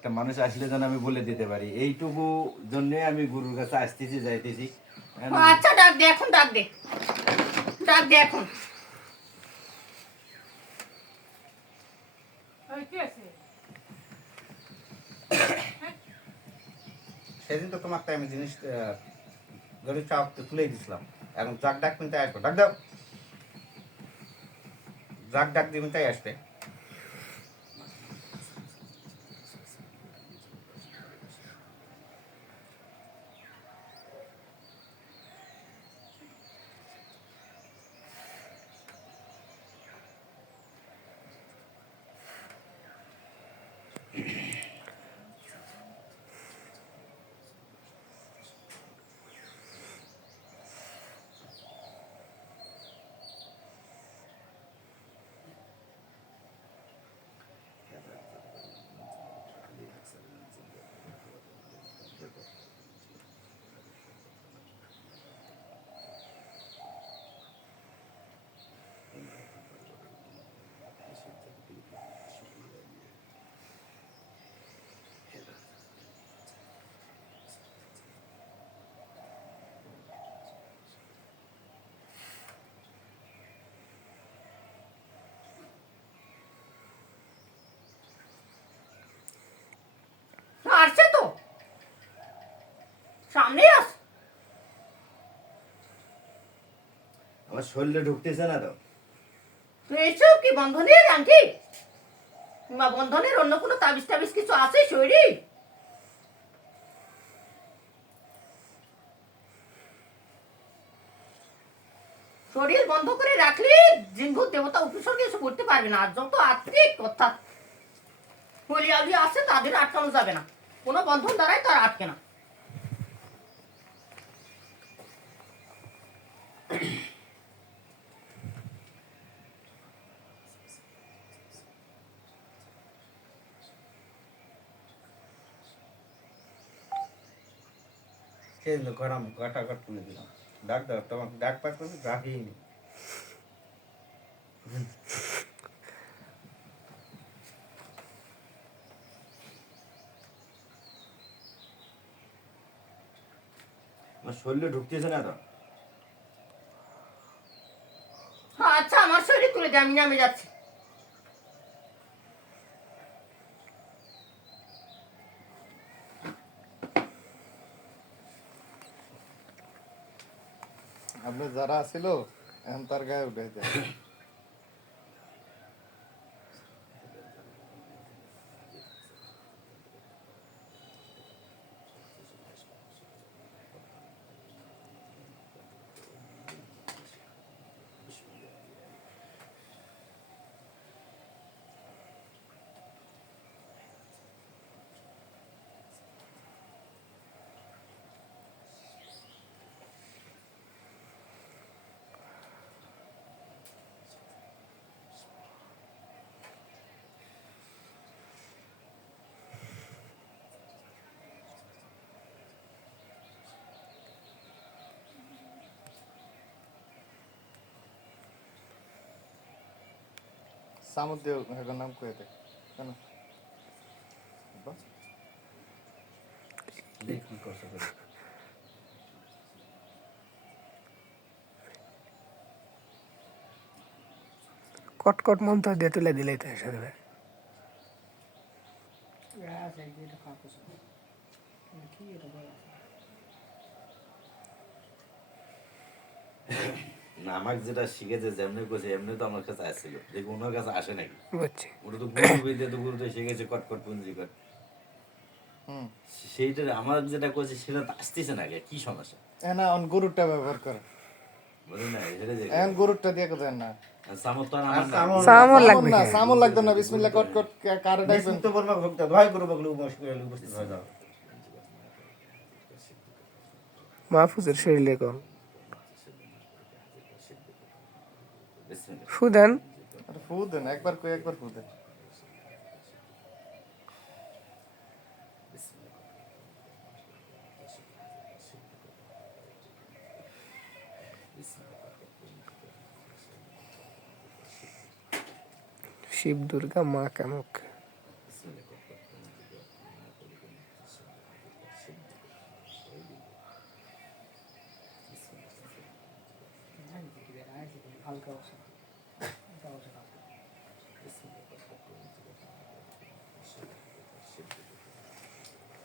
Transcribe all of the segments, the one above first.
একটা মানুষ আসলে যেন আমি বলে দিতে পারি। এইটুকু জন্য আমি গুরুর কাছে আসতেছি যাইতেছি। আচ্ছা ডাক দে এখন ডাক দে। ডাক দে এখন। সেদিন তো তোমার আমি জিনিস আহ, গরুর চাপকে তুলে দিয়েছিলাম এখন জাক ডাক কিন্তু আসবে। ডাক দাও। জাক ডাক দিবেন তাই আসবে আসছে তো সামনে আস। আমার শরীরে ঢুকতেছে না তো। তো এসব কি বন্ধনের আংটি? বা বন্ধনের অন্য কোনো তাবিজ টাবিজ কিছু আছে শরীরে? শরীর বন্ধ করে রাখলে জিনভূত দেবতা উপসর্গে এসে করতে পারবে না আর যত আত্মিক অর্থাৎ হলিয়ালি আছে তাদের আটকানো যাবে না। কোনো বন্ধন দ্বারাই তার আটকে না। সেদিন তো গরম কাটা কাট তুলে দিলাম। ডাক দাও, তোমাকে ডাক পাক করবে ডাকই আমার শরীরে ঢুকতেছে না তো। আচ্ছা আমার শরীর তুলে আমি নামে যাচ্ছি। আপনি যারা ছিল এখন তার গায়ে উঠে যায় সামুদ্রে এখন নাম কয়ে দেয় কেন? কি করছে কটকট মন্ত্র দিয়ে তুলে দিলেই তো এসে দেবে। না আমাকে যেটা শিখেছে যেমনি করছে এমনি তো আমার কাছে আসছিল দেখি ওনার কাছে আসে নাকি? বুঝছি। ওটা তো গুরু বিদ্যা তো গুরুতে শিখেছে কটকট পুঞ্জি কট। সেইটা আমার যেটা করছে সেটা তো আসতেছে না কি সমস্যা? এখন গরুরটা ব্যবহার করে না সেটা যে এখন দিয়ে কোথায় না। না। লাগবে। না কেন? সামল লাগতো না বিসমিল্লাহ কট কট কারে ডাইবেন তো বলব ভক্ত ভয় করব বগলু উপস্থিত হয়ে যাও। মাহফুজের শরীরে কম। বিসমিল্লাহ। সুদেন আরে ফু দেন একবার কই একবার ফু দেন শিব দুর্গা মা কামক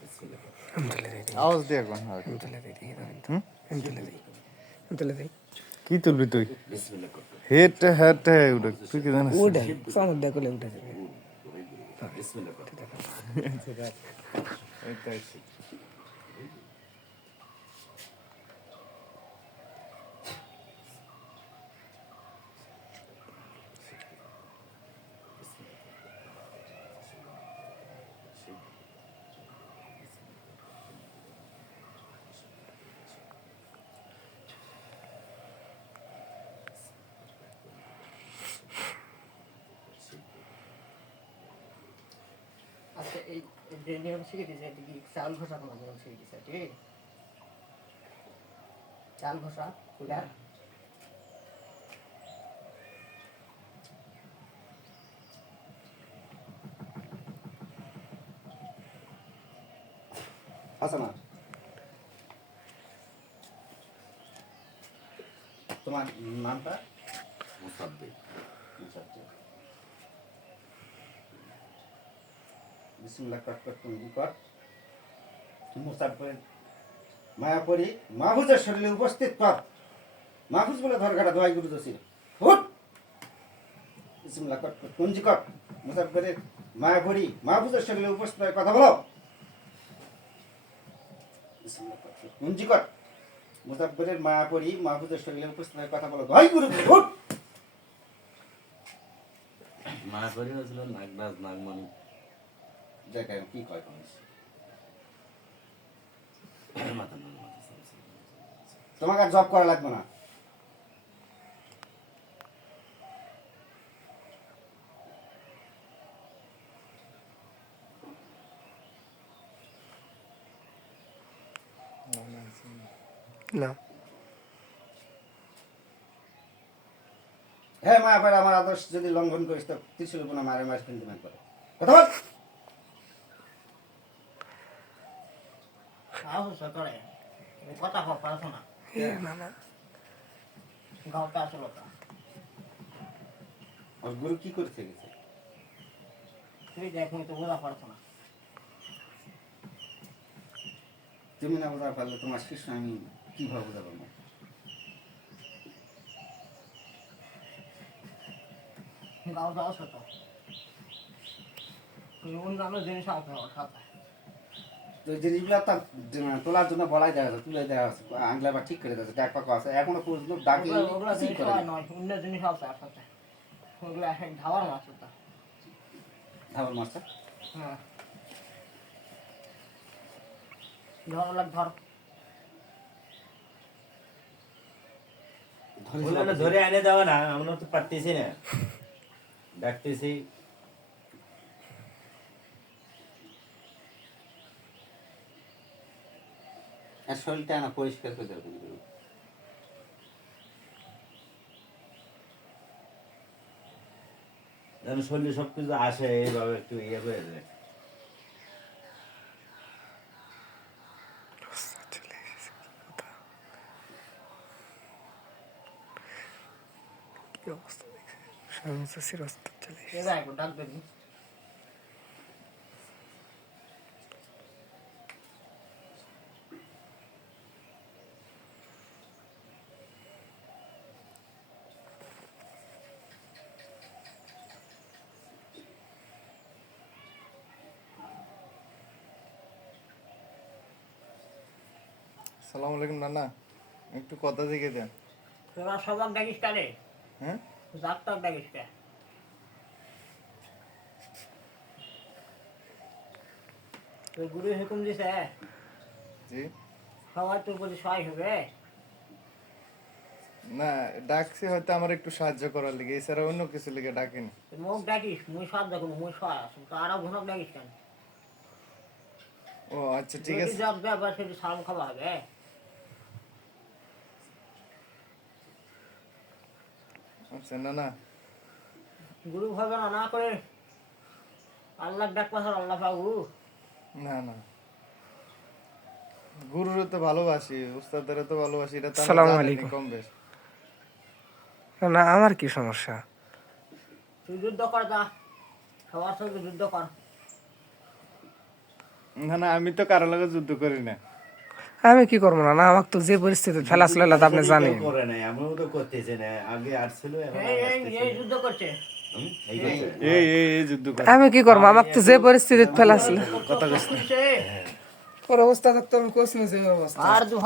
আমি তুলে দিই আওয়াজ দিয়ে কোন হয়। তুলে দিই। হুম? তুলে দিই তুলে দিই কি তুলবি তুই? হেট হেট উড়ে তুই কি জানিস? উঠে সামনে দেখলে উঠে যাবে। বিসমিল্লাহ। এই যে নিয়ম শিখে দিয়েছে এটা কি চাল ঘষা কোনো নিয়ম শিখে দিয়েছে ঠিক চাল ঘষা কুলার। হাসানা তোমার নামটা? মুসাব্বির বিসমিল্লাহ কট কট তুমি কট মুসাফির মায়াপরি মাহফুজের শরীরে উপস্থিত কর। মাহফুজ বলে, ধর ঘাটা দোয়াই গুরু দোষী। হুট বিসমিল্লাহ কট কট কুঞ্জি কট মুসাফিরের মায়াপরি মাহফুজের শরীরে উপস্থিত কথা বলো। বিসমিল্লাহ কট কট কুঞ্জি কট মুসাফিরের মায়াপরি মাহফুজের শরীরে উপস্থিত কথা বলো। দোয়াই গুরু হুট মা করে হয়েছিল নাগরাজ, নাগমণি। তোমাকে আর জব করা লাগবে না হ্যাঁ মা আবার আমার আদর্শ যদি লঙ্ঘন করিস তো ত্রিশুল গুণা মারে মাস কিন্তু করে কথা বল করে কথা কর পড়াশোনা না না গাঁওটা আসল ওটা আর গুরু কি করে থেকেছে তুই দেখ আমি তো বোঝা পড়াশোনা তুমি না বোঝা পারলে তোমার শিষ্য আমি কীভাবে বোঝাবো না গাঁওটা তুই অন্যান্য জিনিস আছে সাথে। তো জিনিসগুলো তো তোলার জন্য বলাই দেওয়া আছে তুলে দেওয়া আছে আংলা বা ঠিক করে দেওয়া আছে ডাক পাকা আছে এখনও পর্যন্ত ডাকি করে হয় না। নয় অন্য জিনিস আছে আর ওগুলো এক ধাবার মাছ ওটা। ধাবার মাছটা হ্যাঁ। ধর লাগ ধর। ধরে এনে দেওয়া না আমরা তো পারতেছি না। ডাকতেছি আর শরীরটা না পরিষ্কার করে দেবো যেন শরীরে সব কিছু আসে এইভাবে একটু ইয়ে করে দেয়। অবস্থা দেখছে সমস্ত চলে সালাম আলাইকুম নানা। একটু কথা দেন। তোরা সবাক ডাকিস কারে হ্যাঁ? ডাক্তার ডাকিস কে তোর গুরু হুকুম দিছে? জি। সবাই তোর প্রতি সহায় হবে। না ডাকছি হয়তো আমার একটু সাহায্য করার লিগে। এছাড়া অন্য কিছু লিগে ডাকেনি। মুখ ডাকিস মুই সাহায্য করব মুই সহায় আসুন তো আরও ঘনক ডাকিস কেন ও আচ্ছা ঠিক আছে। জব ব্যাপার সেটি সালাম খাওয়া হবে। আচ্ছা না না। গুরু ভাবে না করে আল্লাহ ডাক পাশার আল্লাহ পাবু না না। গুরুরে তো ভালোবাসি উস্তাদের তো ভালোবাসি এটা তো আমি আলাইকুম। কম বেশ। না আমার কি সমস্যা? তুই যুদ্ধ কর যা সবার সঙ্গে যুদ্ধ কর। না না আমি তো কারও লগে যুদ্ধ করি না। আমি কি করব না? না আমাকে তো যে পরিস্থিতি ফেলা ছিল আপনি জানেন। করে নাই আমিও তো করতেছি না আগে আসছিল এই। যুদ্ধ করছে। আমি কি করব? আমাকে তো যে পরিস্থিতি ফেলা ছিল কথা ওর অবস্থা থাকতো আমি কোচ যে অবস্থা। আর দু